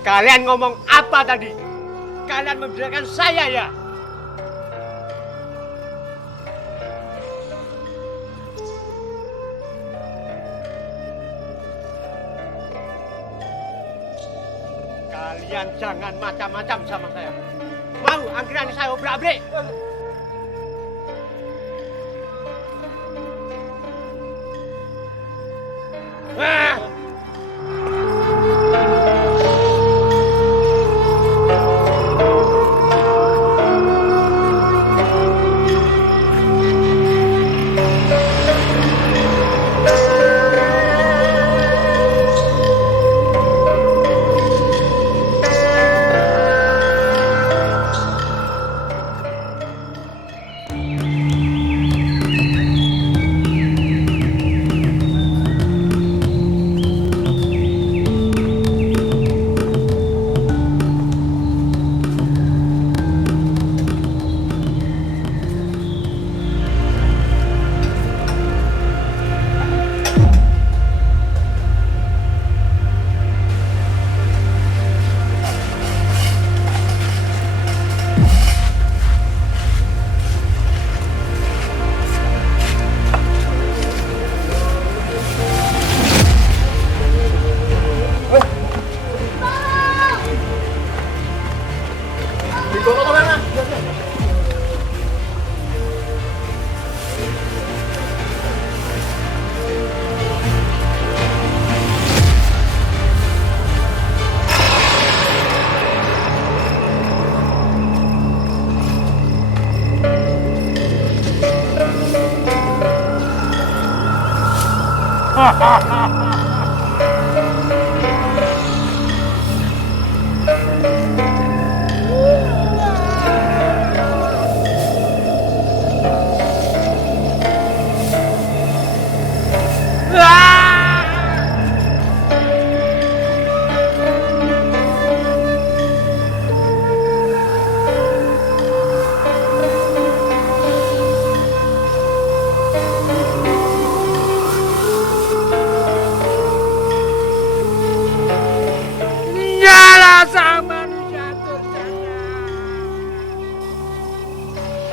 Kalian ngomong apa tadi? Kalian membicarakan saya ya? Kalian jangan macam-macam sama saya. Mau akhirnya saya obrak-abrik? Wah!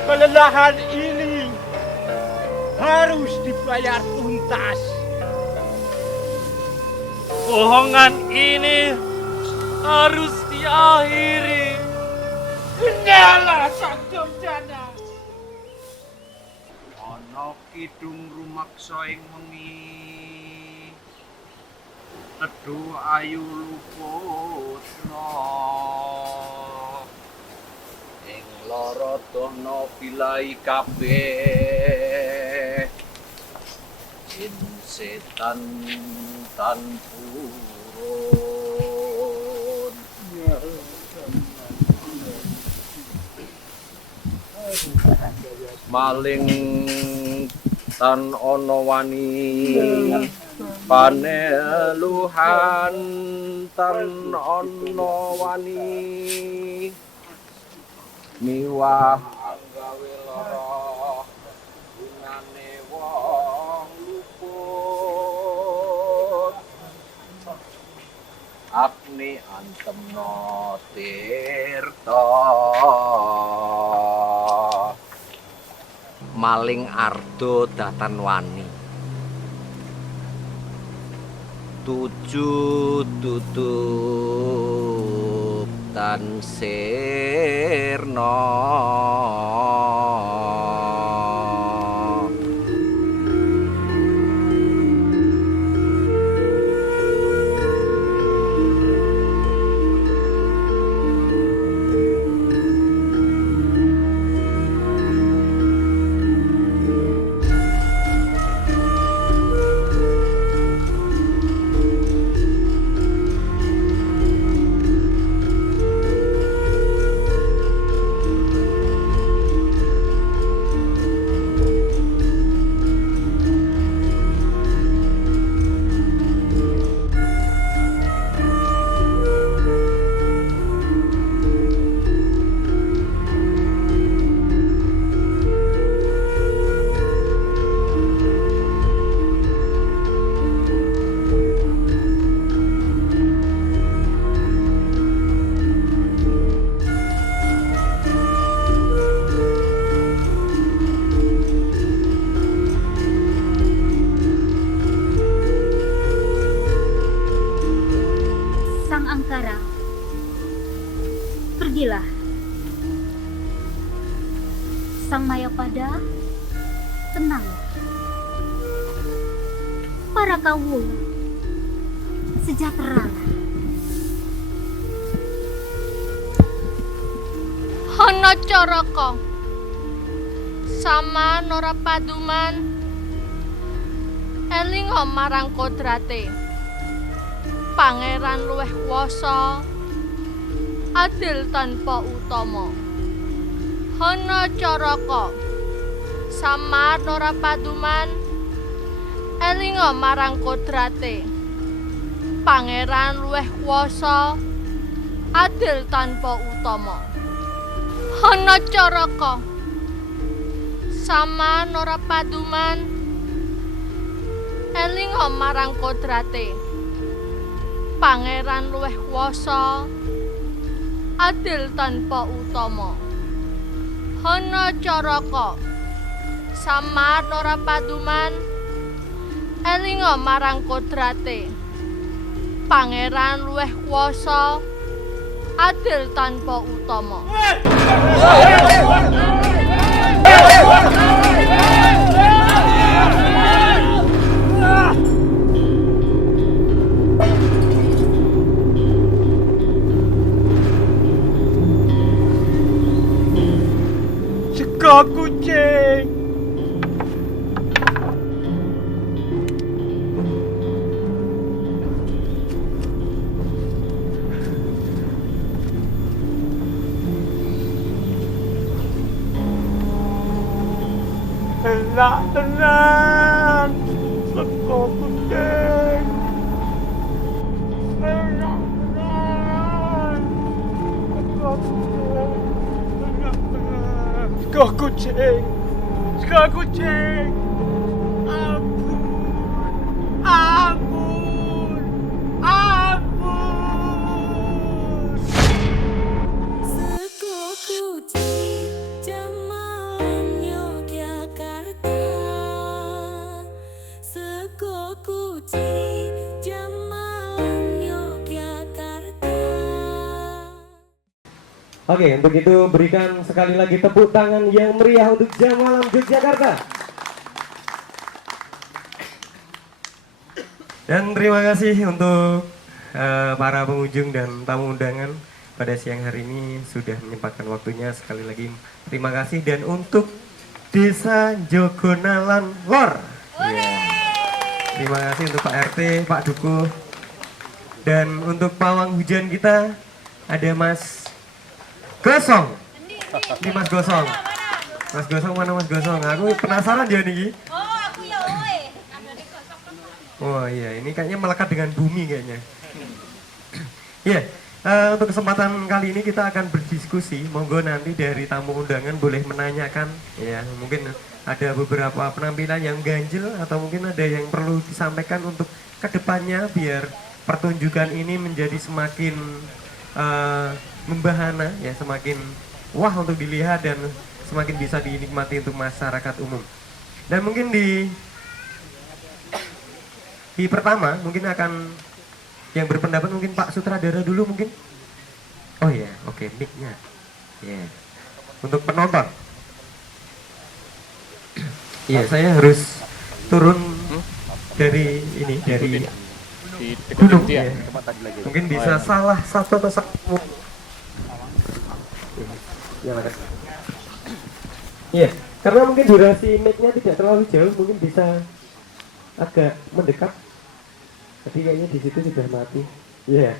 Kelelahan ini harus dibayar tuntas. Bohongan ini harus diakhiri. Nyala Sang Durjana. Ana kidung rumaksa ing wengi, teduh ayu luputna. Ing lara dono bilai kabeh, jin setan tan purun. Maling tan ana wani, paneluhan tan ana wani, miwah gawe lara gunane wong luput. Agni antemna tirta, maling ardo datan wani. Tujuh tutup tan sirna. Sekarang, pergilah. Sang Mayapada, tenanglah. Para kawula, sejahteralah. Hana Caraka sama Nora Paduman elinga marang kodrate. Pangeran luweh kuwasa, adil tanpa utama. Hana Caraka sama Nora Paduman elinga marang kodrate. Pangeran luweh kuwasa, adil tanpa utama. Hana Caraka sama Nora Paduman elinga marang kodrate. Pangeran luweh kuwasa, adil tanpa utama. Hana Caraka sama Nora Paduman elinga marang kodrate. Pangeran luweh kuwasa, adil tanpa utama. Sega kucing. Enak tenan. Sega kucing. Enak tenan. Sega kucing. Enak tenan. Sega kucing. Sega kucing. Ampun. Ampun. Ampun. Sego kucing Jamalan Yogyakarta. Sego kucing Jamalan Yogyakarta. Oke, untuk itu berikan sekali lagi tepuk tangan yang meriah untuk Jam Malam Yogyakarta. Dan terima kasih untuk para pengunjung dan tamu undangan pada siang hari ini sudah menyempatkan waktunya. Sekali lagi terima kasih. Dan untuk Desa Jogonalan Lor, terima kasih untuk Pak RT, Pak Dukuh. Dan untuk pawang hujan kita ada Mas Gosong. Ini Mas Gosong. Mas Gosong mana Mas Gosong? Aku penasaran dia nih. Oh iya, ini kayaknya melekat dengan bumi kayaknya. Iya, untuk kesempatan kali ini kita akan berdiskusi. Monggo nanti dari tamu undangan boleh menanyakan, ya mungkin ada beberapa penampilan yang ganjil atau mungkin ada yang perlu disampaikan untuk kedepannya biar pertunjukan ini menjadi semakin membahana, ya semakin wah untuk dilihat dan semakin bisa dinikmati untuk masyarakat umum. Dan mungkin di pertama mungkin akan yang berpendapat mungkin Pak Sutradara dulu mungkin. Oh ya, oke, mic-nya. Ya. Untuk penonton. Iya, saya harus turun dari ini dari gunung ya. Mungkin bisa salah satu atau satu. Iya, karena mungkin durasi mic-nya tidak terlalu jauh, mungkin bisa agak mendekat. Jadi kayaknya di situ sudah mati. Iya.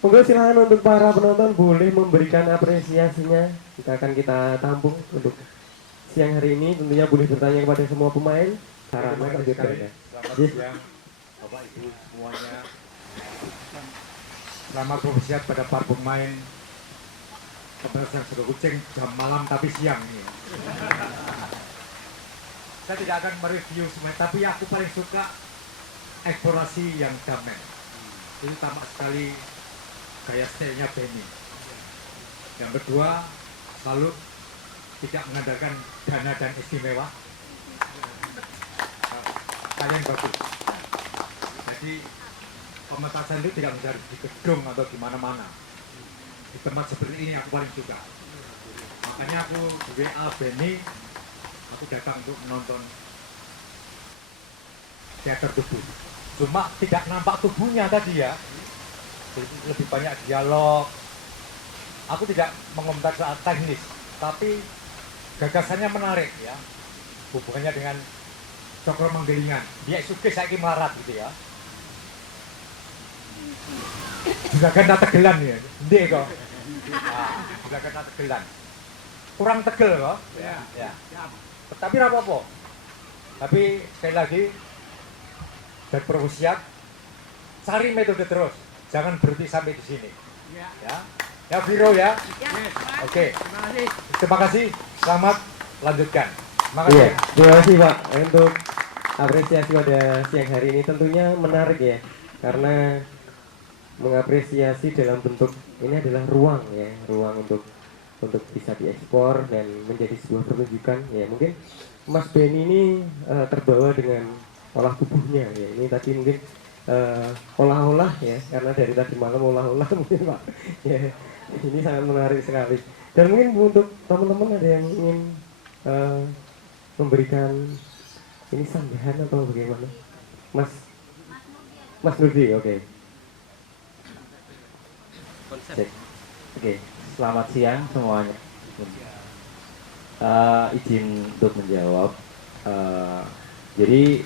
Monggo silakan untuk para penonton boleh memberikan apresiasinya. Kita tampung untuk siang hari ini. Tentunya boleh bertanya kepada semua pemain. Sarana terdekat. Selamat siang, Bapak Ibu semuanya. Selamat bersiap pada para pemain kebersihan Sego Kucing jam malam tapi siang. Saya tidak akan mereview semuanya, tapi aku paling suka eksplorasi yang damai. Itu tamak sekali gaya stylenya Benny. Yang kedua, salut tidak mengandalkan dana dan istimewa. Kalian bagus. Jadi pementasan itu tidak bisa di gedung atau di mana-mana. Di tempat seperti ini aku paling suka. Makanya aku di WA Benny, aku datang untuk menonton teater tubuh. Cuma tidak nampak tubuhnya tadi ya. Jadi lebih banyak dialog. Aku tidak mengomentari soal teknis, tapi gagasannya menarik ya. Hubungannya dengan Cokro Manggilingan. Dia suka saya melarat gitu ya. Juga kena tegelan ya, ndek kok. Juga kena tegelan. Kurang tegel kok. Ya. Tapi apa-apa. Tapi sekali lagi dan persiap cari metode terus. Jangan berhenti sampai di sini. Ya. Ya Viro ya. Oke. Terima kasih. Selamat lanjutkan. Terima kasih. Iya, terima kasih Pak untuk apresiasi pada siang hari ini. Tentunya menarik ya, karena mengapresiasi dalam bentuk ini adalah ruang ya, ruang untuk bisa diekspor dan menjadi sebuah pertunjukan ya. Mungkin Mas Benny ini terbawa dengan olah tubuhnya ya. Ini tadi mungkin olah-olah ya, karena dari tadi malam olah-olah mungkin Pak ya. Ini sangat menarik sekali. Dan mungkin untuk teman-teman ada yang ingin memberikan ini sanggahan atau bagaimana? Mas Nurdi, oke. Oke, selamat siang semuanya. Izin untuk menjawab. Jadi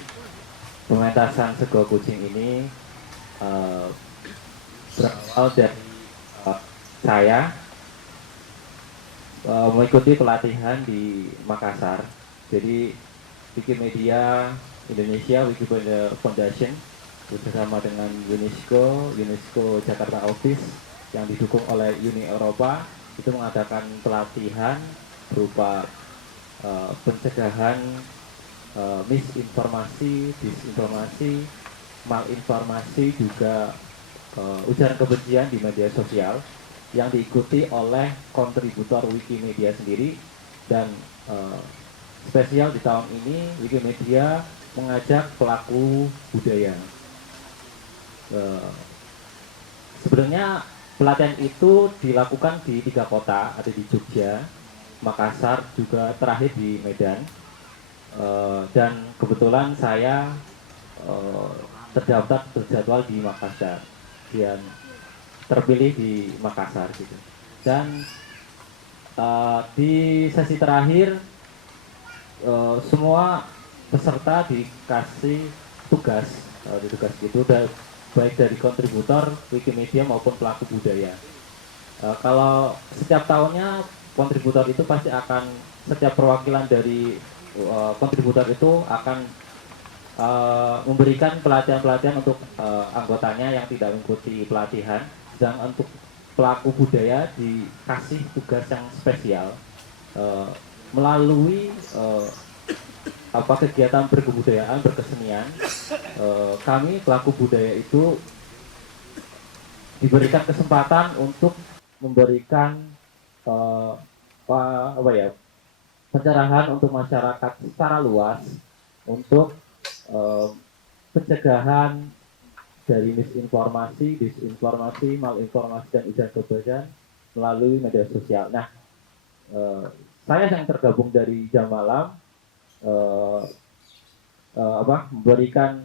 pementasan Sego Kucing ini berawal dari saya mengikuti pelatihan di Makassar. Jadi Wikimedia Indonesia Wikipedia Foundation bersama dengan UNESCO Jakarta Office yang didukung oleh Uni Eropa itu mengadakan pelatihan berupa pencegahan misinformasi, disinformasi, malinformasi, juga ujaran kebencian di media sosial yang diikuti oleh kontributor Wikimedia sendiri. Dan spesial di tahun ini Wikimedia mengajak pelaku budaya. Sebenarnya pelatihan itu dilakukan di 3 kota, ada di Jogja, Makassar, juga terakhir di Medan. Dan kebetulan saya terjadwal di Makassar dan terpilih di Makassar gitu. Dan di sesi terakhir semua peserta dikasih tugas gitu, baik dari kontributor Wikimedia maupun pelaku budaya. Kalau setiap tahunnya kontributor itu pasti akan, setiap perwakilan dari kontributor itu akan memberikan pelatihan-pelatihan untuk anggotanya yang tidak mengikuti pelatihan. Dan untuk pelaku budaya dikasih tugas yang spesial melalui kegiatan berkebudayaan, berkesenian. Kami pelaku budaya itu diberikan kesempatan untuk memberikan pencerahan untuk masyarakat secara luas untuk pencegahan dari misinformasi, disinformasi, malinformasi, dan ujaran kebencian melalui media sosial. Nah, saya yang tergabung dari jam malam memberikan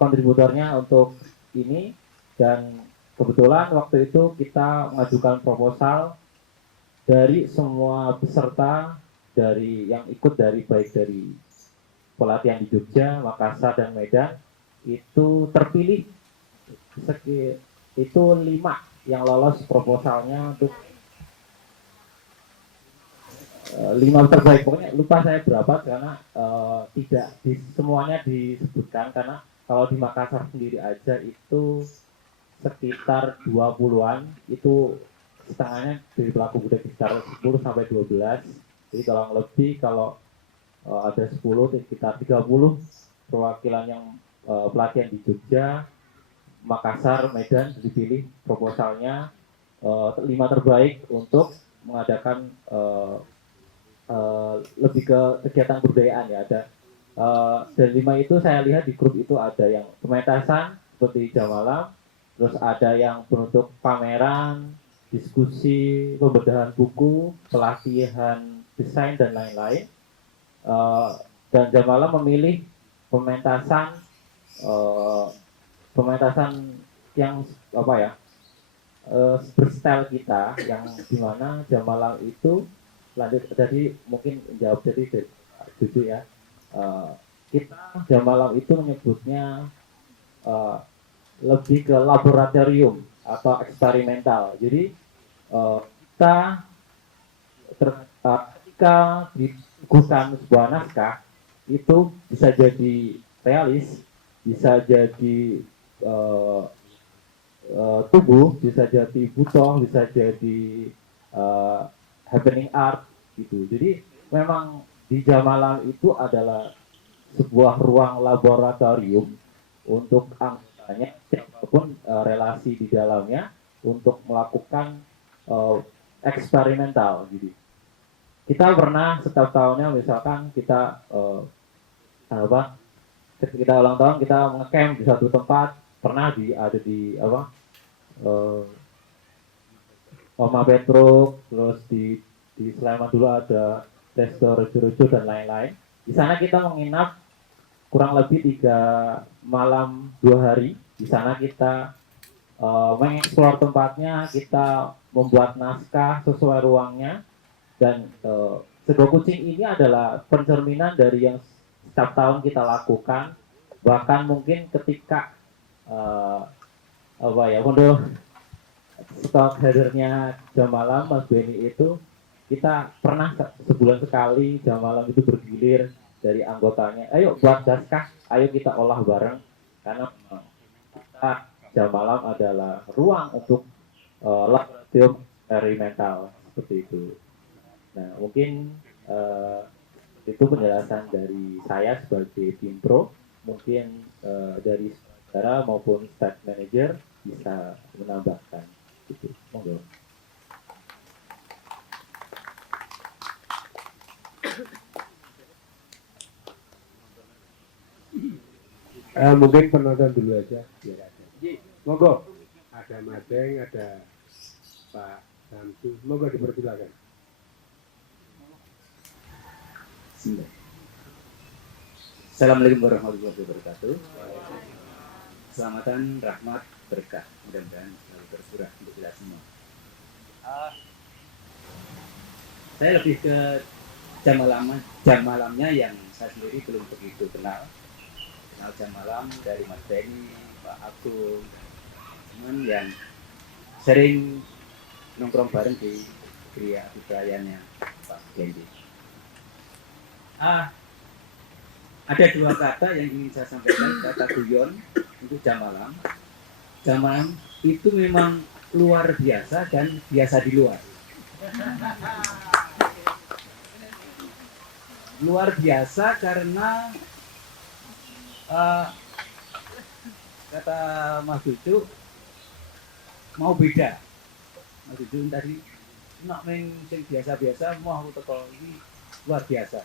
kontributornya untuk ini, dan kebetulan waktu itu kita mengajukan proposal dari semua peserta dari yang ikut baik dari pelatihan di Jogja, Makassar, dan Medan. Itu terpilih itu 5 yang lolos proposalnya untuk 5 terbaik. Pokoknya lupa saya berapa karena tidak semuanya disebutkan, karena kalau di Makassar sendiri aja itu sekitar 20-an, itu setengahnya dari pelaku budaya sekitar 10 sampai 12. Jadi kalau ada 10 sekitar 30 perwakilan yang pelatihan di Jogja, Makassar, Medan dipilih proposalnya 5 terbaik untuk mengadakan lebih ke kegiatan budayaan ya. Ada dari 5 itu saya lihat di grup itu ada yang pementasan, seperti jam malam, terus ada yang bentuk pameran, diskusi, pembedahan buku, pelatihan desain dan lain-lain. Dan jam malam memilih pementasan yang apa ya, berstyle kita, yang dimana jam malam itu lanjut. Jadi mungkin jawab jadi jujur ya, kita jam malam itu menyebutnya lebih ke laboratorium atau eksperimental. Jadi ketika digunakan sebuah naskah itu bisa jadi realis, bisa jadi tubuh, bisa jadi butoh, bisa jadi happening art gitu. Jadi memang di jam malam itu adalah sebuah ruang laboratorium untuk anggotanya, siapapun relasi di dalamnya, untuk melakukan eksperimental gitu. Kita pernah setiap tahunnya misalkan kita kita ulang tahun, kita ngecamp di satu tempat, pernah ada di Oma Petruk, terus di Sleman dulu ada Resto Rejo-Rejo dan lain-lain. Di sana kita menginap kurang lebih 3 malam 2 hari. Di sana kita mengeksplor tempatnya, kita membuat naskah sesuai ruangnya, dan Segok Kucing ini adalah pencerminan dari yang setiap tahun kita lakukan. Bahkan mungkin ketika untuk stok hadirnya jam malam Mas Benny itu, kita pernah sebulan sekali jam malam itu bergilir dari anggotanya, ayo buat naskah, ayo kita olah bareng, karena kita jam malam adalah ruang untuk laboratorium eksperimental seperti itu. Nah, mungkin itu penjelasan dari saya sebagai tim pro. Mungkin dari saudara maupun staff manager bisa menambahkan. Gitu. Monggo. Mungkin penonton dulu aja biar ada. Monggo. Ada Madeng, ada Pak Samsu. Monggo dipersilakan. Assalamualaikum warahmatullahi wabarakatuh. Selamatan, rahmat, berkah, mudah-mudahan selalu tercurah untuk kita semua. Saya lebih ke jam malamnya yang saya sendiri belum begitu kenal jam malam dari Mas Benny, Pak Agung, teman yang sering nongkrong bareng di Gria Budayanya Pak Benny. Ada 2 kata yang ingin saya sampaikan, kata guyon untuk jam malam. Jam malam itu memang luar biasa dan biasa di luar. Luar biasa karena kata Mas Ducu mau beda. Mas Ducu tadi nak main sing biasa-biasa mau aku teko ini luar biasa.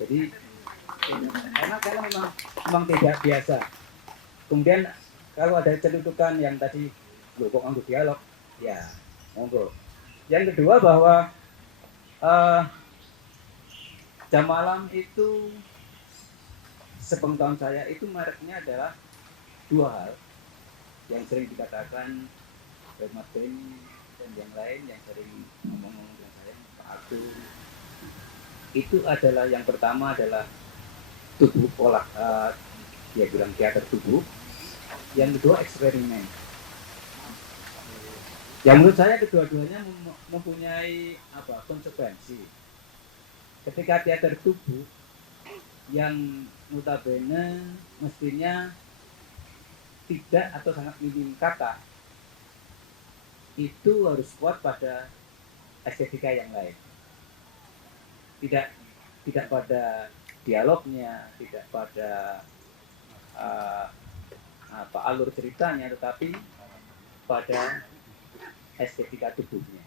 Jadi karena memang tidak biasa. Kemudian kalau ada celutukan yang tadi loh kok nganggo dialog, ya monggo. Yang kedua bahwa jam malam itu sepengetahuan saya itu mereknya adalah 2 hal yang sering dikatakan oleh Mas Benny dan yang lain yang sering ngomong dengan saya, Pak Agung. Itu adalah yang pertama adalah tubuh dia bilang teater tubuh. Yang kedua eksperimen. Yang menurut saya kedua-duanya mempunyai konsekuensi. Ketika teater tubuh yang notabene mestinya tidak atau sangat minim kata, itu harus kuat pada estetika yang lain. Tidak pada dialognya, tidak pada alur ceritanya, tetapi pada estetika tubuhnya.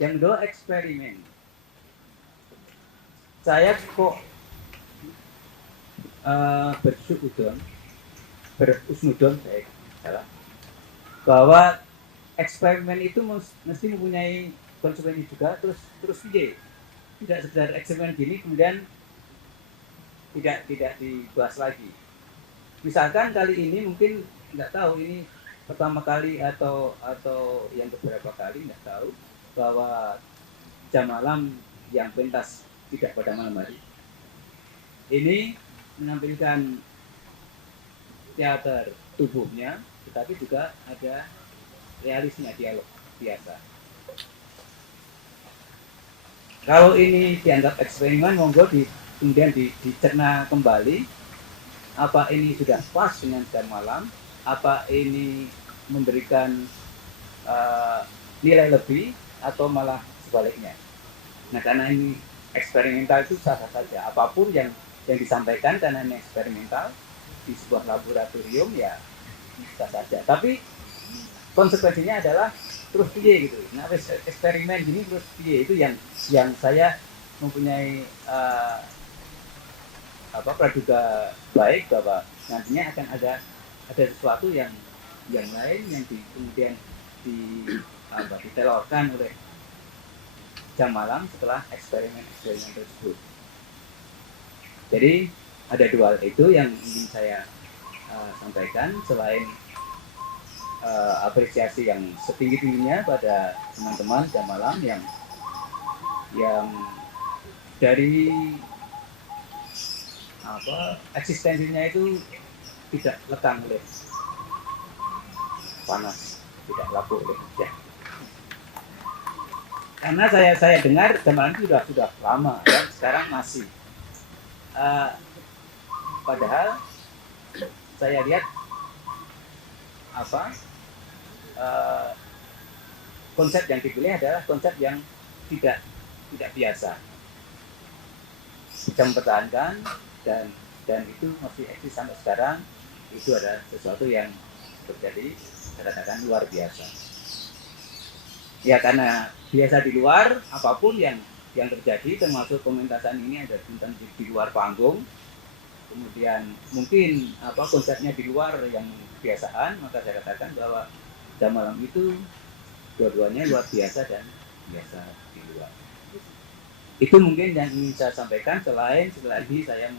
Yang kedua eksperimen. Saya kok bersyukur berusnudon, salah, bahwa eksperimen itu mesti mempunyai konsekuensi juga, terus tidak sekedar eksperimen gini kemudian tidak dibahas lagi. Misalkan kali ini mungkin nggak tahu ini pertama kali atau yang beberapa kali nggak tahu bahwa jam malam yang pentas tidak pada malam hari ini menampilkan teater tubuhnya, tetapi juga ada realisnya, dialog biasa. Kalau ini dianggap eksperimen, monggo kemudian dicerna kembali, apa ini sudah pas dengan jam malam, apa ini memberikan nilai lebih atau malah sebaliknya. Nah, karena ini eksperimental itu sah saja, apapun yang disampaikan karena ini eksperimental di sebuah laboratorium ya sah saja. Tapi konsekuensinya adalah terus piye gitu. Nah, eksperimen gini terus piye itu yang saya mempunyai praduga baik bahwa nantinya akan ada sesuatu yang lain yang kemudian ditelurkan oleh jam malam setelah eksperimen tersebut. Jadi ada dua hal itu yang ingin saya sampaikan, selain apresiasi yang setinggi-tingginya pada teman-teman jam malam yang dari eksistensinya itu tidak lekang oleh panas, tidak lapuk oleh hujan. Karena saya dengar jam malam itu sudah lama dan sekarang masih. Padahal saya lihat konsep yang dipilih adalah konsep yang tidak biasa, bisa mempertahankan dan itu masih eksis sampai sekarang. Itu adalah sesuatu yang terjadi katakan luar biasa. Ya karena biasa di luar, apapun yang terjadi termasuk pementasan ini ada tentang di luar panggung, kemudian mungkin konsepnya di luar yang kebiasaan, maka saya katakan bahwa jam malam itu dua-duanya luar biasa dan biasa di luar. Itu mungkin yang ingin saya sampaikan, selain lagi saya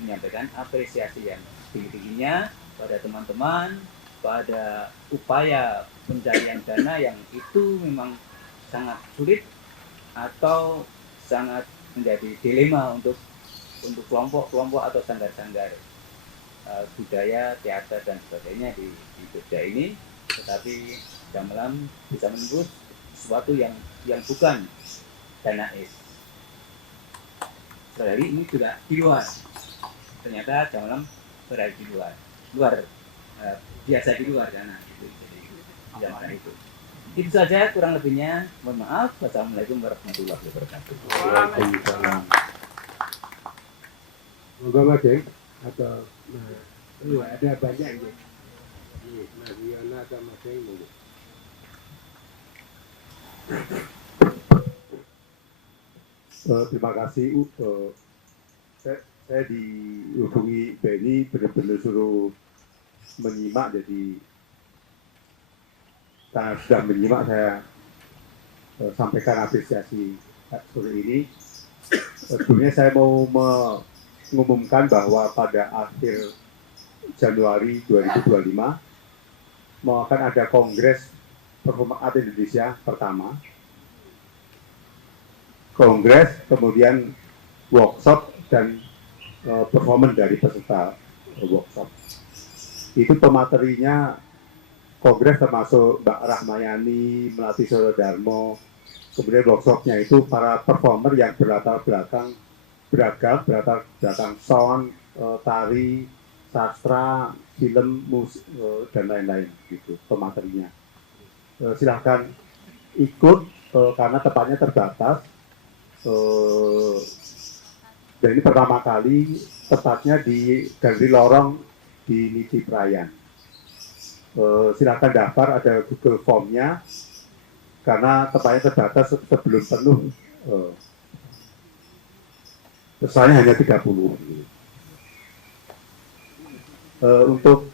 menyampaikan apresiasi yang tinggi-tingginya pada teman-teman, pada upaya pencarian dana yang itu memang sangat sulit atau sangat menjadi dilema untuk kelompok-kelompok atau sanggar-sanggar budaya, teater dan sebagainya di Jogja ini, tetapi jam malam bisa menembus sesuatu yang bukan dana es. Sekali ini juga di luar. Ternyata jam malam berada di luar biasa di luar dana itu. Jadi jam malam itu. Itu saja kurang lebihnya. Mohon maaf. Wassalamualaikum warahmatullahi wabarakatuh. Waalaikumsalam. Moga Mas Deng atau ada banyak ini. Mas Riana atau Mas Deng monggo. Terima kasih. Saya dihubungi Benny benar-benar suruh menyimak, jadi karena sudah menyimak saya sampaikan apresiasi sore ini. Sebelumnya saya mau mengumumkan bahwa pada akhir Januari 2025 akan ada Kongres Performing Art Indonesia pertama. Kongres, kemudian workshop dan performance dari peserta workshop. Itu pematerinya kongres termasuk Mbak Rahmayani, Melati Sorodarmo, kemudian workshopnya itu para performer yang berlatar belakang beragam, berlatar belakang sound, tari, sastra, film, musik, dan lain-lain gitu pematerinya. Silahkan ikut karena tempatnya terbatas. Dan ini pertama kali tepatnya di Galeri Lorong di Niti Prayan. Silahkan daftar, ada Google Form-nya karena tempatnya terbatas sebelum penuh. Pesertanya hanya 30. Untuk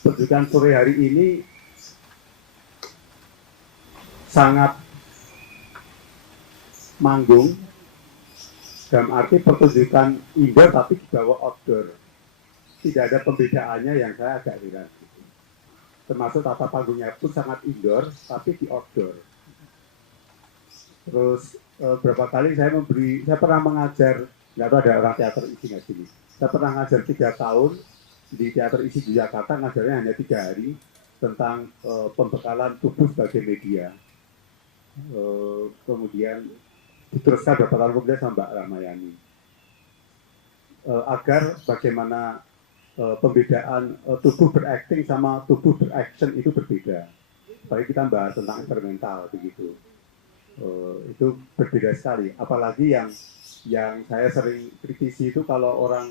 pertunjukan sore hari ini sangat manggung dalam arti pertunjukan indoor tapi dibawa outdoor. Tidak ada pembedaannya yang saya agak heran. Termasuk tata panggungnya pun sangat indoor tapi di outdoor. Terus berapa kali saya pernah mengajar, nggak tahu ada orang teater isi nggak sini. Saya pernah ngajar 3 tahun di teater isi di Jakarta, ngajarnya hanya 3 hari tentang pembekalan tubuh sebagai media. Kemudian diteruskan beberapa tahun kemudian sama Mbak Ramayani. Agar bagaimana pembedaan tubuh berakting sama tubuh beraction itu berbeda. Baik kita bahas tentang eksperimental begitu. Itu berbeda sekali. Apalagi yang saya sering kritisi itu kalau orang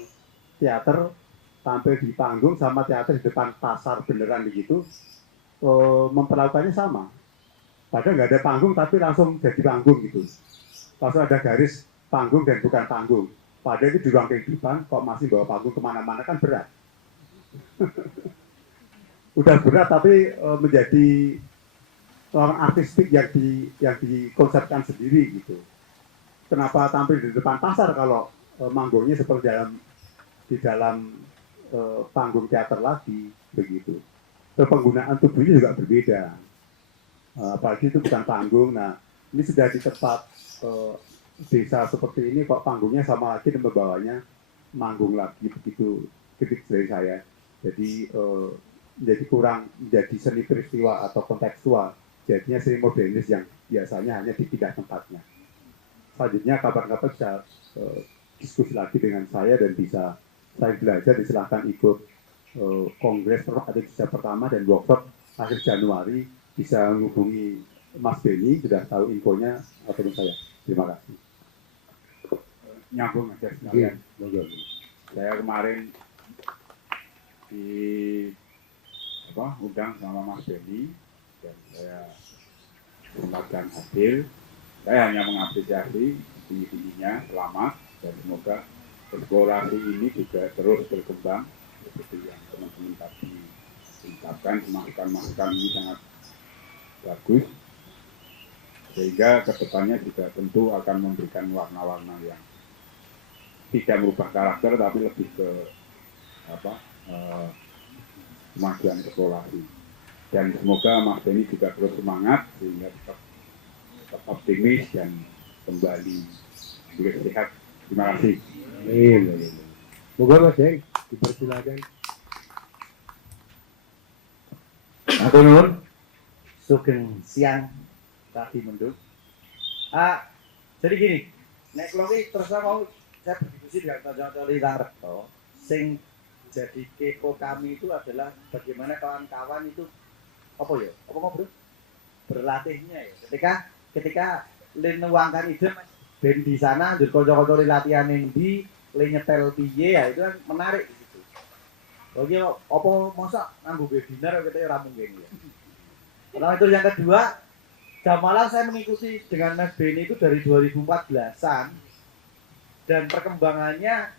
teater tampil di panggung sama teater di depan pasar beneran begitu, memperlakukannya sama. Padahal nggak ada panggung tapi langsung jadi panggung gitu. Langsung ada garis panggung dan bukan panggung. Padahal itu di ruang kehidupan kok masih bawa panggung kemana-mana kan berat. Udah berat tapi menjadi orang artistik yang dikonsepkan sendiri gitu. Kenapa tampil di depan pasar kalau manggungnya seperti di dalam panggung teater lagi begitu. Terus penggunaan tubuhnya juga berbeda. Apalagi itu bukan panggung. Nah ini sudah di tempat desa seperti ini kok panggungnya sama lagi dan membawanya manggung lagi begitu kritik dari saya. Jadi menjadi kurang menjadi seni peristiwa atau kontekstual. Jadinya seni modernis yang biasanya hanya dipindah tempatnya. Selanjutnya kapan-kapan bisa diskusi lagi dengan saya dan bisa saya belajar, silahkan ikut kongres atau bisa pertama dan workshop akhir Januari, bisa menghubungi Mas Benny, sudah tahu infonya atau saya. Terima kasih. Nyambung aja sekalian. Saya kemarin undang sama Mas Benny dan saya kesempatan hadir. Saya hanya mengapresiasi tinggi-tingginya, selamat dan semoga eksplorasi ini juga terus berkembang seperti yang teman-teman tadi ungkapkan. Masukan-masukan ini sangat bagus sehingga kedepannya juga tentu akan memberikan warna-warna yang tidak merubah karakter tapi lebih ke kemajuan eksplorasi. Dan semoga Mas Benny juga terus semangat sehingga tetap optimis dan kembali sehat. Terima kasih. Amin. Moga Mas Deng, dipersilakan. Aku nuwun. Sugeng siang tadi menduk. Jadi gini, nek kula iki terus mau saya berdiskusi dengan Tonton Lilang Rekto, sing jadi kepo kami itu adalah bagaimana kawan-kawan itu berlatihnya ya. Ketika nuangkan ide ben di sana ndur kanca-kanca latihan endi, nyetel piye ya itu kan menarik di situ. Oke, apa masa nganggo webinar kita ora mungkin ya. Nah, itu yang kedua, Jamalah saya mengikuti dengan Mas Benny itu dari 2014-an dan perkembangannya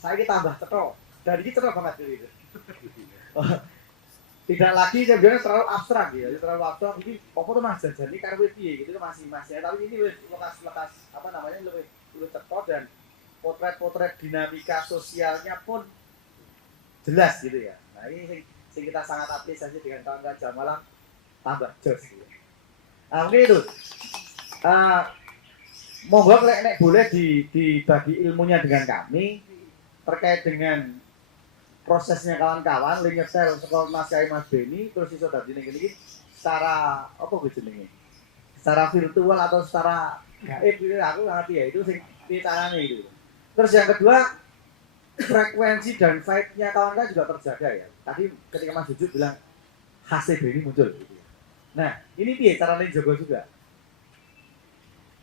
saya tambah cetok. Dan ini cetok banget gitu. Tidak lagi sebenarnya terlalu abstrak ya, terlalu abstrak. Ini apa tuh Mas Jan ini karena piye gitu masih tapi ini lekas lebih cetok dan potret-potret dinamika sosialnya pun jelas gitu ya. Nah ini sing kita sangat apresiasi dengan kawan-kawan Jamalah tambah jos gitu. Nah mungkin itu monggo nek boleh dibagi ilmunya dengan kami terkait dengan prosesnya kawan-kawan nyetel sekolah naskah Mas Benny terus iso dadi ning iki secara apa jenenge? Secara virtual atau secara gaib gitu aku ngerti ya itu sing piye carane itu. Terus yang kedua frekuensi dan vibe-nya kawan-kawan juga terjaga ya. Tadi ketika Mas Jujur bilang hasil Benny muncul gitu. Nah, ini piye carane jaga juga?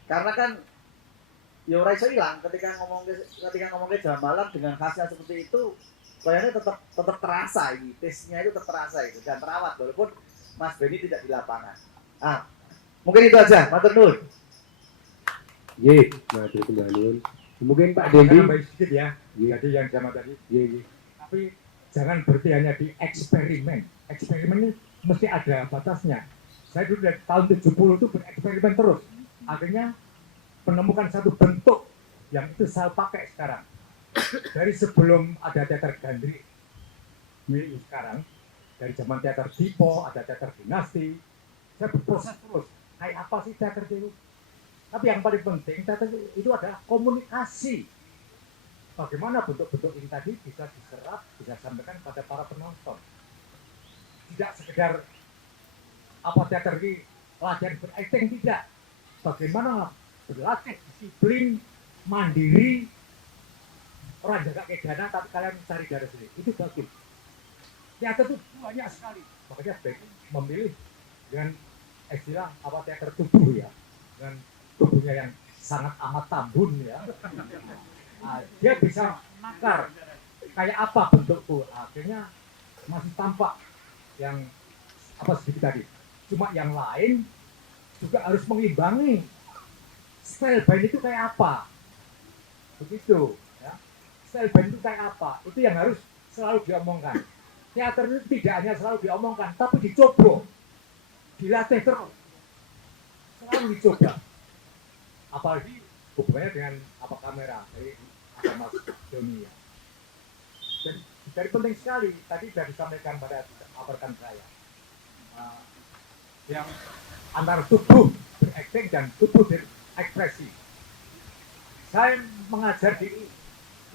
Karena kan ya ora iso ilang ketika ngomongke jam malam dengan khasnya seperti itu kayaknya tetap terasa ini, taste-nya itu tetap terasa itu dan terawat walaupun Mas Benny tidak di lapangan. Mungkin itu aja, matur nuwun. Matur nuwun. Mungkin Pak Dendi baik sedikit ya. Jadi yang sama tadi. Tapi jangan berhenti hanya di eksperimen. Eksperimen ini mesti ada batasnya. Saya dulu dari tahun 70 itu bereksperimen terus. Akhirnya menemukan satu bentuk yang itu saya pakai sekarang. Dari sebelum ada teater gandri milik sekarang, dari zaman teater Dipo, ada teater dinasti, saya berproses terus. Kayak apa sih teater itu? Tapi yang paling penting, teater itu adalah komunikasi. Bagaimana bentuk-bentuk ini tadi bisa diserap, bisa disampaikan pada para penonton. Tidak sekedar apa teater ini latihan berakting, tidak. Bagaimana berlatih disiplin, mandiri, orang jaga kedana tapi kalian mencari darah sendiri. Itu bagus. Teater itu banyak sekali. Makanya sebaiknya memilih dengan istilah apa teater tubuh ya. Dengan tubuhnya yang sangat amat tambun ya. Nah, dia bisa nakar kayak apa bentukku. Akhirnya masih tampak yang apa sedikit tadi. Cuma yang lain juga harus mengimbangi. Style band itu kayak apa? Begitu. Ya. Style band itu kayak apa? Itu yang harus selalu diomongkan. Teater itu tidak hanya selalu diomongkan, tapi dicoba. Dilatih terus. Selalu dicoba. Apalagi hubungannya dengan apa kamera. Dari ada Mas Joni ya. Jadi penting sekali. Tadi sudah disampaikan pada rekan saya. Yang antara tubuh berakting dan tubuh berekspresi. Saya mengajar di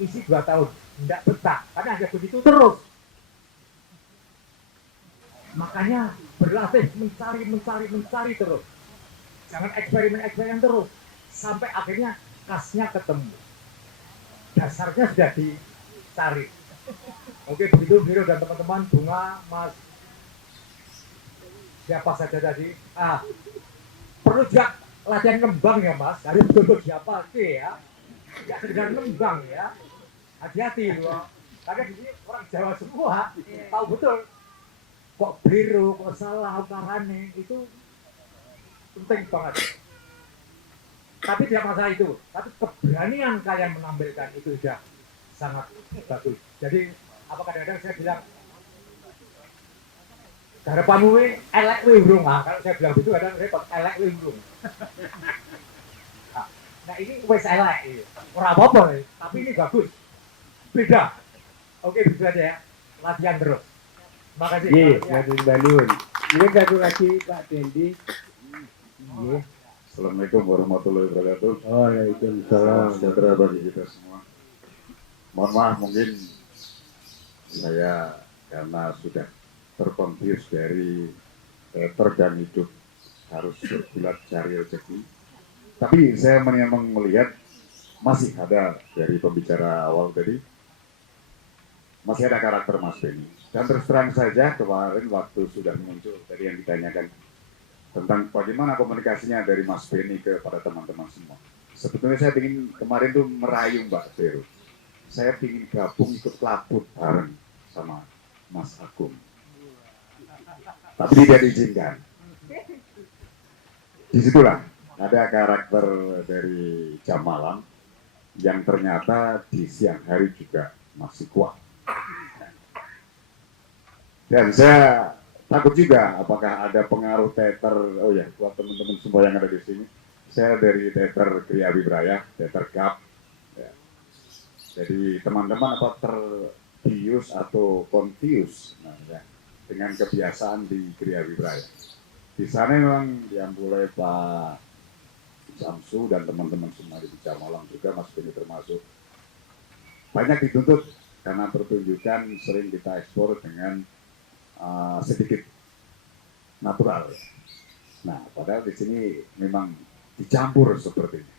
isi 2 tahun, tidak betah, karena hanya begitu terus. Makanya berlatih mencari terus. Jangan eksperimen terus, sampai akhirnya khasnya ketemu. Dasarnya sudah dicari. Oke, begitu Biro dan teman-teman, Bunga, Mas, siapa saja tadi. Perlu juga latihan nembang ya Mas, dari betul-betul siapa sih ya. Tidak sekedar nembang ya. Hati-hati loh. Karena di sini orang Jawa semua tahu betul. Kok biru, kok salah, karane itu penting banget. Tapi tidak masalah itu. Tapi keberanian kalian menampilkan itu sudah sangat bagus. Jadi apa kadang-kadang saya bilang harapanmu elek urung. Kalau saya bilang begitu kadang repot elek urung. Nah ini wes elek, ora apa-apa, tapi ini bagus, beda. Oke, begitu aja ya, latihan terus. Makasih. Iya, Mbak Bandung. Ini gratulasi Pak Dendi. Iya. Assalamualaikum warahmatullahi wabarakatuh. Waalaikumsalam. Sejahtera bagi kita semua. Mohon maaf mungkin saya karena sudah terkonfus dari teater dan hidup harus bergulat cari rezeki. Tapi saya memang melihat masih ada dari pembicara awal tadi, masih ada karakter Mas Benny. Dan terus terang saja kemarin waktu sudah muncul tadi yang ditanyakan tentang bagaimana komunikasinya dari Mas Benny kepada teman-teman semua. Sebetulnya saya ingin kemarin tuh merayu Mbak Vero. Saya ingin gabung ikut laput bareng sama Mas Agung. Tapi tidak diizinkan. Disitulah ada karakter dari jam malam yang ternyata di siang hari juga masih kuat. Dan saya takut juga apakah ada pengaruh teater, oh ya buat teman-teman semua yang ada di sini. Saya dari teater Kriya Wibraya, teater GAP. Ya. Jadi teman-teman apa terbius atau confused ya, dengan kebiasaan di Kriya Wibraya. Di sana memang yang mulai Pak Samsu dan teman-teman semua di Bicara Malam juga Mas Benny termasuk banyak dituntut karena pertunjukan sering kita ekspor dengan sedikit natural. Nah, padahal di sini memang dicampur seperti ini.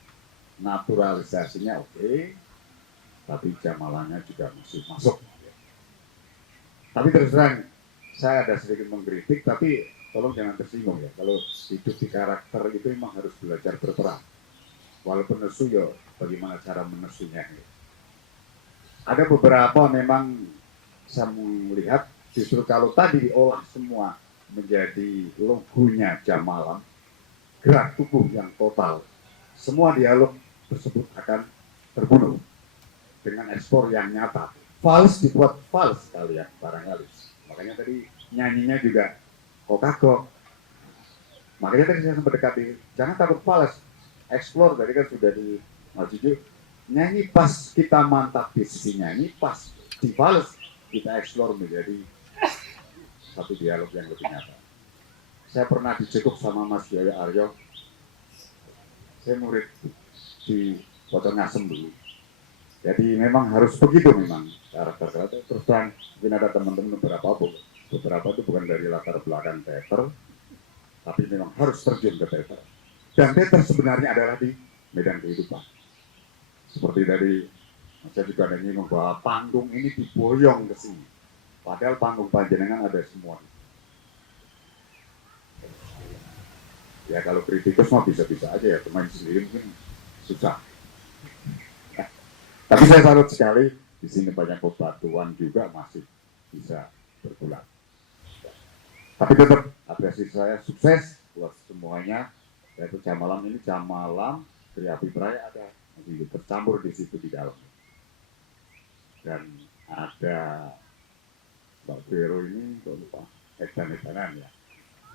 Naturalisasinya oke, tapi jamalannya juga masih masuk. Tapi terus terang, saya ada sedikit mengkritik, tapi tolong jangan tersinggung ya. Kalau hidup di karakter itu memang harus belajar berperang. Walaupun nesu ya, bagaimana cara menesunya. Ya. Ada beberapa memang saya melihat justru kalau tadi diolah semua menjadi logonya jam malam, gerak tubuh yang total, semua dialog tersebut akan terbunuh dengan ekspor yang nyata. fals dibuat fals kali ya barangkali. Makanya tadi nyanyinya juga kok. Makanya tadi saya sempat dekati, jangan takut fals, explore. Tadi kan sudah di Mas Cucu nyanyi pas kita mantap di sisi nyanyi, pas di fals kita explore menjadi satu dialog yang lebih nyata. Saya pernah dicekuk sama Mas Yoyo Aryo. Saya murid di Pocong Ngasem dulu. Jadi memang harus begitu memang karakter. Terus terang mungkin ada teman-teman beberapa itu bukan dari latar belakang teater, tapi memang harus terjun ke teater. Dan teater sebenarnya adalah di medan kehidupan. Seperti dari saya juga ada nyinggung bahwa panggung ini diboyong ke sini. Padahal panggung panjenengan ada semua. Ya kalau kritikus mah bisa-bisa aja ya, pemain sendiri mungkin susah. Tapi saya salut sekali di sini banyak bebatuan juga masih bisa bergulat. Tapi tetap apresiasi saya sukses buat semuanya. Yaitu jam malam ini jam malam Triapi Praya ada masih tercampur di situ di dalam. Dan ada Mbak Vero ini kalau lupa edan-edanan ya.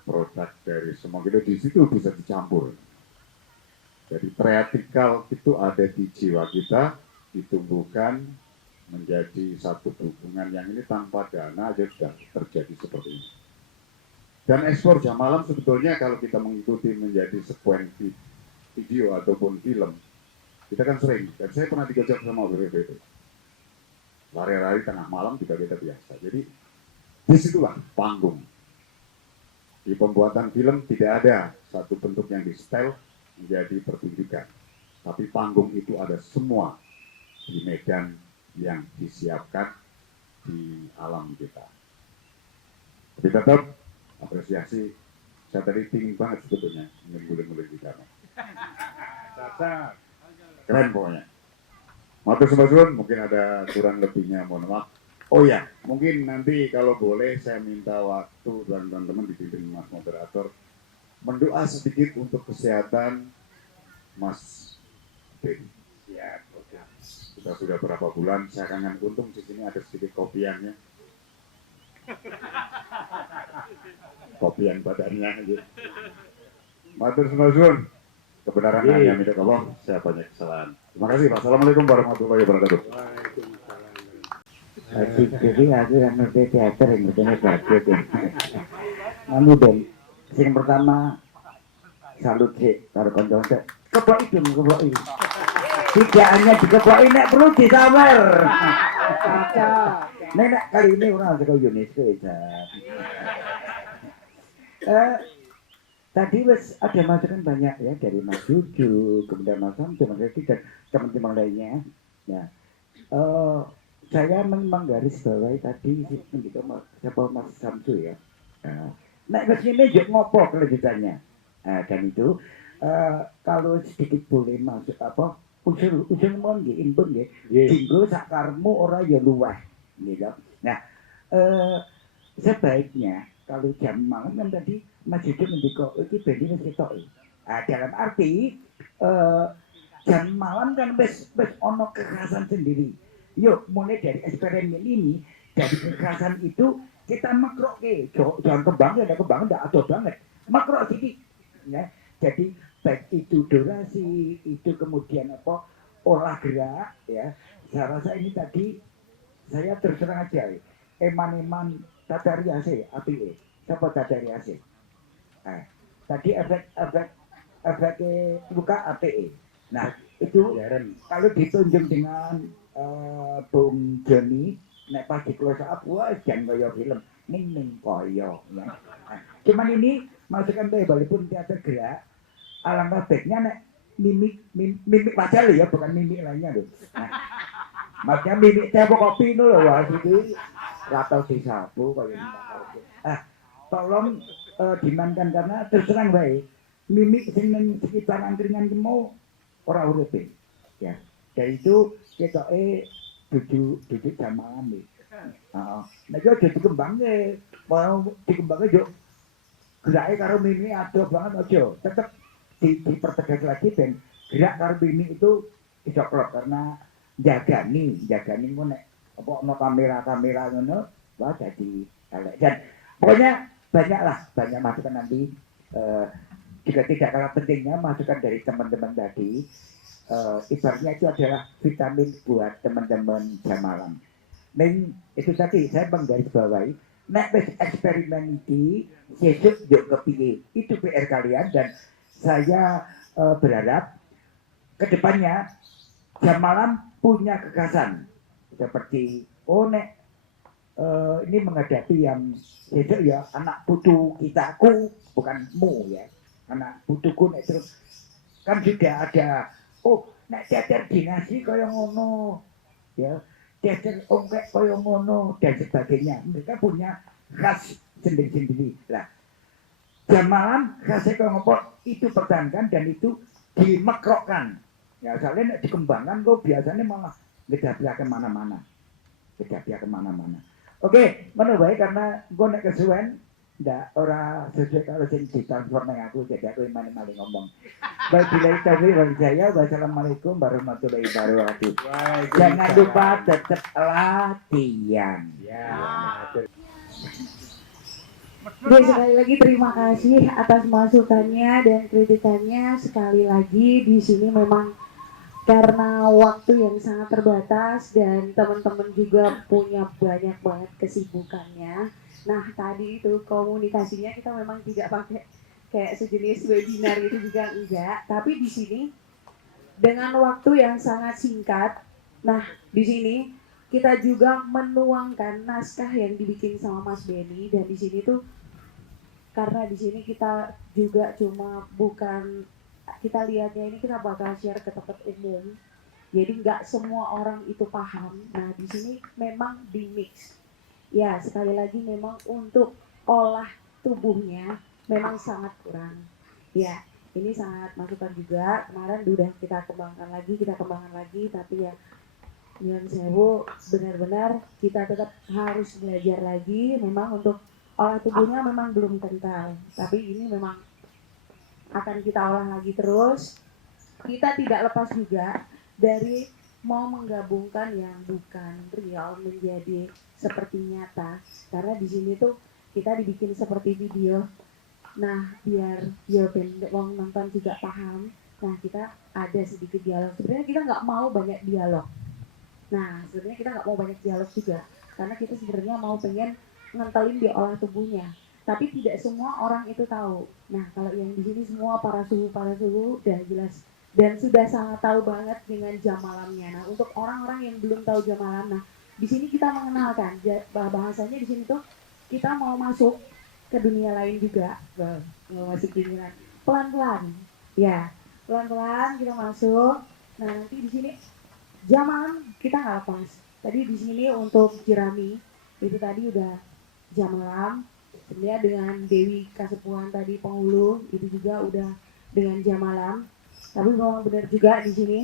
Produk dari semua kita di situ bisa dicampur. Jadi teatrikal itu ada di jiwa kita, ditumbuhkan menjadi satu hubungan yang ini tanpa dana aja sudah terjadi seperti ini. Dan ekspor jam malam sebetulnya kalau kita mengikuti menjadi sekuensi video ataupun film, kita kan sering, dan saya pernah digojok sama BPBD. Lari-lari tengah malam juga kita biasa. Jadi disitulah panggung. Di pembuatan film tidak ada satu bentuk yang di setel menjadi pertunjukan. Tapi panggung itu ada semua di medan yang disiapkan di alam kita. Tapi tetap apresiasi, saya tadi pingin banget sebetulnya nguling-nguling di sana. Keren pokoknya. Matur sembah mungkin ada kurang lebihnya, mohon maaf. Oh ya, mungkin nanti kalau boleh saya minta waktu dan teman-teman dipimpin Mas Moderator mendoa sedikit untuk kesehatan Mas Ben. Ya, oke. Kita sudah berapa bulan, saya kangen untung di sini ada sedikit kopiannya. Kopian badannya gitu. Matur sembah kebenaran hanya milik Allah, saya banyak kesalahan. Terima kasih Pak. Assalamualaikum warahmatullahi wabarakatuh. Jadi aku yang ngerti teater yang ngerti bagus. Anu Ben, yang pertama salut sih karo kanca-kanca. Keplok itu. Tidak hanya dikeplok nek perlu disawer. Nek kali ini orang saka UNESCO ya. Tadi wes ada masukan banyak ya dari Mas Juju, kemudian Mas Samsul, Mas Edi dan teman-teman lainnya. Ya. Saya memang garis bawahi tadi gitu siapa Mas Samsul ya. Nah kesini juga ngopo kelanjutannya. Dan itu kalau sedikit boleh masuk apa usul mohon nggih impun nggih. Dinggo sakarmu ora ya luweh gitu. Nah sebaiknya kalau jam malam kan tadi Mas Juju mendika iki bendine ketok. Dalam arti jam malam kan wis ono kekhasan sendiri. Yuk, mulai dari eksperimen ini, dari kekerasan itu kita makrok jangan kembang, enggak ada banget. Makrok sedikit, ya. Jadi baik itu durasi, itu kemudian apa olah gerak, ya. Saya rasa ini tadi saya terus terang aja, eman tata riase, api siapa tata riase. Tadi efek buka api. Nah itu kalau ditunjuk dengan Bung Joni nek pas di close up wah jan kaya film ning kaya ya. Cuman ini masukan saya walaupun teater gerak alangkah baiknya nek mimik wajah ya bukan mimik lainnya loh. Maksudnya mimik teh kopi itu loh wah itu ratau disapu kaya ini. Tolong dimankan karena terus terang baik mimik sing ning sekitar angkringan ki mau ora urupe ya. Dan itu kita duduk jam malam nih. Nah itu udah dikembangnya, mau dikembangnya juga geraknya karo mimi ada banget aja. Tetap dipertegas lagi dan gerak karo mimi itu bisa klop karena jaga nih kok nek apa ono kamera ngono wah jadi elek. Dan pokoknya banyak masukan nanti juga tidak kalah pentingnya masukan dari teman-teman tadi. Ibaratnya itu adalah vitamin buat teman-teman jam malam. Itu tadi saya menggarisbawahi nek wis eksperimen iki sesuk yo kepiye. Itu PR kalian dan saya berharap kedepannya jam malam punya gagasan seperti nek ini menghadapi yang sesuk ya anak putu kitaku bukanmu ya, anak putuku nek terus kan juga ada nek cacar dinasti kaya ngono ya, cacar ongkek kaya ngono dan sebagainya. Mereka punya khas sendiri-sendiri lah. Jam malam khasnya kaya ngopo itu pertahankan dan itu dimekrokkan ya, soalnya nek dikembangkan kok biasanya malah ngedapiake kemana-mana. Oke, mana baik karena gue nek kesuwen ndak ora sesuai kalau sing ditransfer nang aku, jadi aku yang maling ngomong. Baik, bila taufiq wal hidayah. Wassalamualaikum warahmatullahi wabarakatuh. Jangan lupa tetap latihan. Oke, sekali lagi terima kasih atas masukannya dan kritikannya. Sekali lagi di sini memang karena waktu yang sangat terbatas dan teman-teman juga punya banyak banget kesibukannya. Nah, tadi itu komunikasinya kita memang tidak pakai kayak sejenis webinar itu juga enggak, tapi di sini dengan waktu yang sangat singkat. Nah, di sini kita juga menuangkan naskah yang dibikin sama Mas Benny, dan di sini tuh karena di sini kita juga cuma bukan kita lihatnya ini kita bakal share ke tempat umum, jadi nggak semua orang itu paham. Nah, di sini memang di mix. Ya, sekali lagi memang untuk olah tubuhnya memang sangat kurang. Ya, ini sangat masukan juga. Kemarin udah kita kembangkan lagi, tapi ya yang sewu benar-benar kita tetap harus belajar lagi. Memang untuk olah tubuhnya memang belum kental, tapi ini memang akan kita olah lagi terus. Kita tidak lepas juga dari mau menggabungkan yang bukan real menjadi seperti nyata, karena di sini tuh kita dibikin seperti video. Nah, biar wong nonton juga paham. Nah, kita ada sedikit dialog. Sebenarnya kita nggak mau banyak dialog. Nah, sebenarnya kita nggak mau banyak dialog juga, karena kita sebenarnya mau pengen ngentelin di olah tubuhnya. Tapi tidak semua orang itu tahu. Nah, kalau yang di sini semua para suhu udah jelas dan sudah sangat tahu banget dengan jam malamnya. Nah, untuk orang-orang yang belum tahu jam malam, nah di sini kita mengenalkan bahasanya di sini tuh kita mau masuk ke dunia lain juga, mau masuk dunia pelan-pelan, ya pelan-pelan kita masuk. Nah, nanti di sini jam malam kita nggak lepas. Tadi di sini untuk Jerami itu tadi udah jam malam. Sebenarnya dengan Dewi Kasepuhan tadi penghulu itu juga udah dengan jam malam. Tapi memang benar juga di sini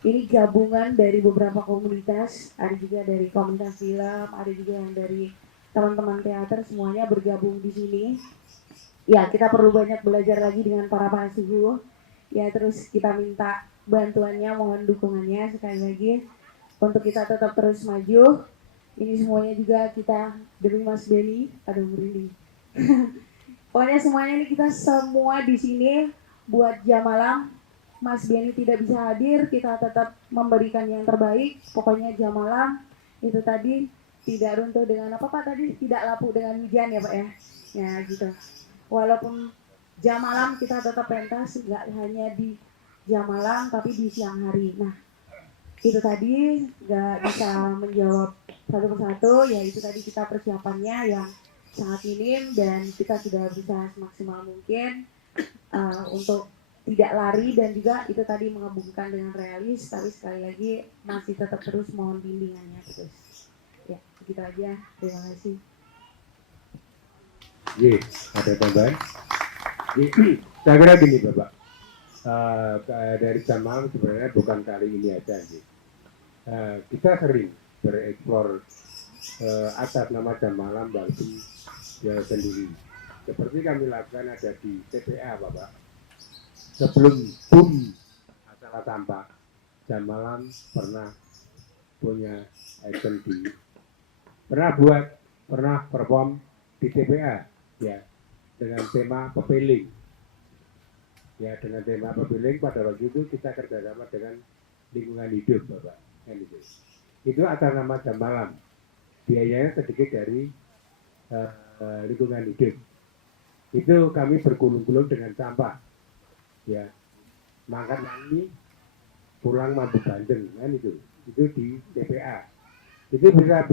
ini gabungan dari beberapa komunitas, ada juga dari komunitas film, ada juga yang dari teman-teman teater, semuanya bergabung di sini. Ya, kita perlu banyak belajar lagi dengan para suhu. Ya, terus kita minta bantuannya, mohon dukungannya sekali lagi untuk kita tetap terus maju. Ini semuanya juga kita demi Mas Benny, aduh merinding. Pokoknya semuanya ini kita semua di sini buat jam malam. Mas Benny tidak bisa hadir, kita tetap memberikan yang terbaik. Pokoknya jam malam itu tadi tidak runtuh dengan apa Pak tadi, tidak lapuk dengan hujan ya Pak ya. Ya gitu. Walaupun jam malam kita tetap pentas, nggak hanya di jam malam tapi di siang hari. Nah, itu tadi nggak bisa menjawab satu persatu, ya itu tadi kita persiapannya yang sangat minim dan kita sudah berusaha semaksimal mungkin untuk tidak lari dan juga itu tadi menggabungkan dengan realis, tapi sekali lagi masih tetap terus mohon bimbingannya terus. Ya, begitu aja. Terima kasih. Ada tambahan? Saya kira gini Bapak, dari jam malam sebenarnya bukan kali ini aja. Kita sering bereksplor atas nama jam malam Balti ya sendiri. Seperti kami lakukan ada di TPA Bapak. Sebelum boom acara sampah, jam malam pernah punya SMD pernah perform di TPA ya dengan tema pepiling ya, dengan tema pepiling. Pada waktu itu kita kerjasama dengan lingkungan hidup Bapak kan itu atas nama jam malam, biayanya sedikit dari lingkungan hidup. Itu kami bergulung-gulung dengan sampah ya, makan mami pulang mampu bandeng kan itu di TPA. Itu bisa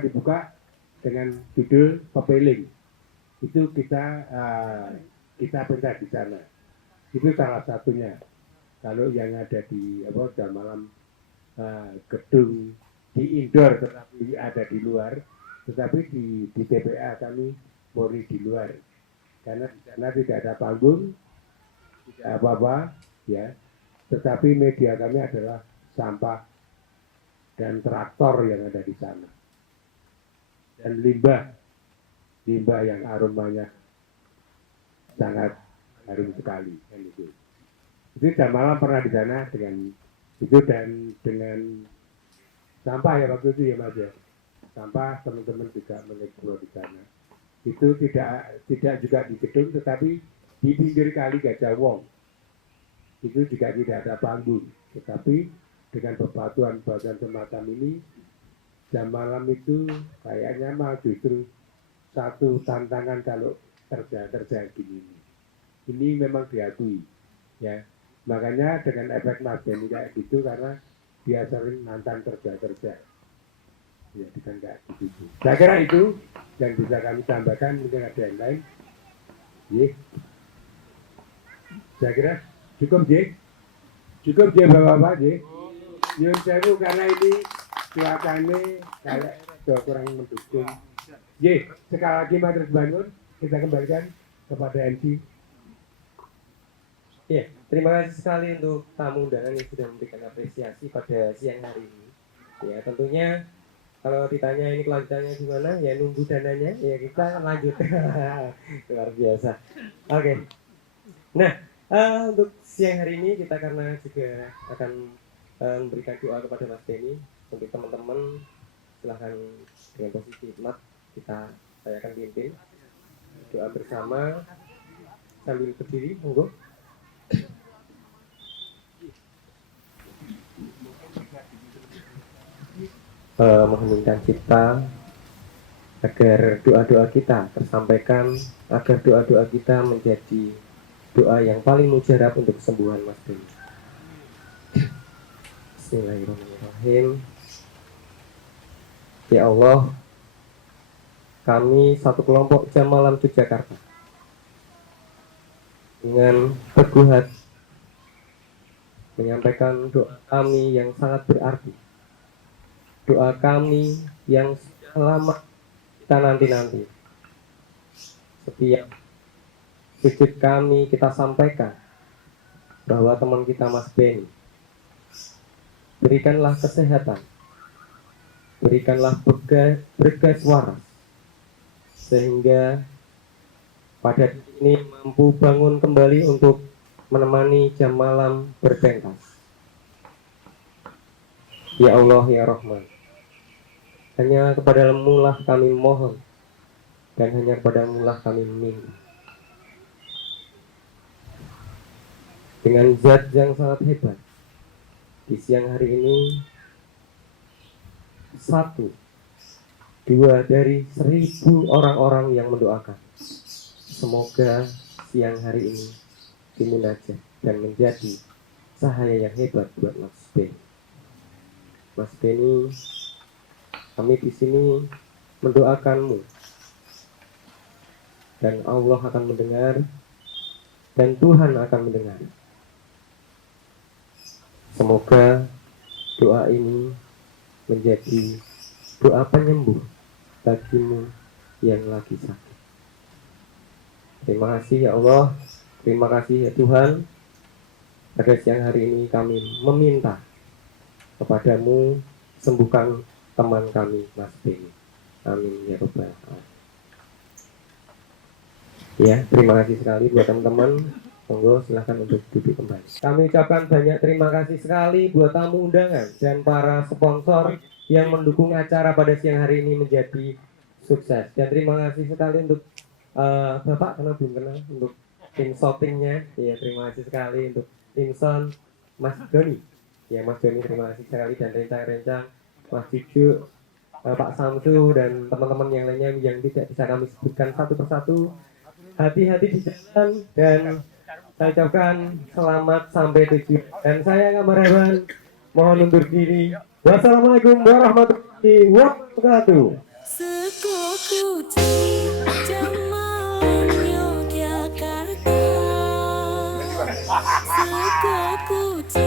dibuka dengan judul pepiling. Itu kita pentas di sana. Itu salah satunya. Kalau yang ada di jam malam gedung di indoor tetapi ada di luar, tetapi di TPA kami murni di luar. Karena di sana tidak ada panggung, tidak apa-apa ya. Tetapi media kami adalah sampah dan traktor yang ada di sana. Dan limbah yang aromanya sangat harum sekali kan itu. Itu jam malam pernah di sana dengan itu dan dengan sampah ya waktu itu ya Mas ya. Sampah teman-teman juga mengeksplor di sana. Itu tidak juga di gedung tetapi di pinggir kali Gajah Wong. Itu juga tidak ada panggung, tetapi dengan bebatuan-bebatuan semacam ini jam malam itu kayaknya malah justru satu tantangan kalau kerja gini. Ini memang diakui ya. Makanya dengan efek Mas Benny kayak gitu karena dia sering mantan kerja. Ya, dengan kayak gitu. Saya kira itu yang bisa kami tambahkan, mungkin ada yang lain. Ye. Saya kira cukup Bapak-Bapak Ye. Nyun sewu karena ini cuacanya kayak kurang mendukung. Ye, sekali lagi matur bangun, kita kembalikan kepada MC. Ya, terima kasih sekali untuk tamu undangan yang sudah memberikan apresiasi pada siang hari ini. Ya, tentunya kalau ditanya ini kelanjutannya gimana, ya nunggu dananya, ya kita lanjut. Luar biasa. Oke. Nah, untuk siang hari ini kita karena juga akan memberikan doa kepada Mas Benny. Untuk teman-teman silahkan dengan posisi hikmat saya akan pimpin doa bersama sambil berdiri, monggo. Mengheningkan cipta agar doa-doa kita tersampaikan, agar doa-doa kita menjadi doa yang paling mujarab untuk kesembuhan Mas Benny. Bismillahirrahmanirrahim. Ya Allah, kami satu kelompok Jam Malam Yogyakarta dengan teguh hati menyampaikan doa kami yang sangat berarti, doa kami yang sudah lama kita nanti-nanti. Setiap sujud kami kita sampaikan bahwa teman kita Mas Benny, berikanlah kesehatan, berikanlah bergas waras, sehingga pada ini mampu bangun kembali untuk menemani jam malam berpentas. Ya Allah ya Rahman, hanya kepada-Mu lah kami mohon, dan hanya kepada-Mu lah kami meminta. Dengan zat yang sangat hebat, di siang hari ini 1, 2 dari 1000 orang-orang yang mendoakan. Semoga siang hari ini dimunajat dan menjadi cahaya yang hebat buat Mas Benny. Mas Benny, kami di sini mendoakanmu, dan Allah akan mendengar, dan Tuhan akan mendengar. Semoga doa ini menjadi doa penyembuh bagimu yang lagi sakit. Terima kasih ya Allah, terima kasih ya Tuhan. Pada siang hari ini kami meminta kepadamu, sembuhkan teman kami Mas Benny. Amin ya Rabbal alamin. Ya, terima kasih sekali buat teman-teman. Monggo silahkan untuk duduk kembali. Kami ucapkan banyak terima kasih sekali buat tamu undangan dan para sponsor yang mendukung acara pada siang hari ini menjadi sukses. Dan terima kasih sekali untuk Bapak, karena belum kenal, untuk tim shootingnya. Ya, terima kasih sekali untuk tim sound Mas Doni. Ya, Mas Doni terima kasih sekali, dan rencang-rencang Mas Cucu, Pak Samsu, dan teman-teman yang lainnya yang tidak bisa kami sebutkan satu persatu. Hati-hati di jalan, dan saya ucapkan selamat sampai tujuan. Dan saya Kamarawan mohon undur diri. Wassalamualaikum warahmatullahi wabarakatuh. Sekukuci Jamalan Yogyakarta. Sekukuci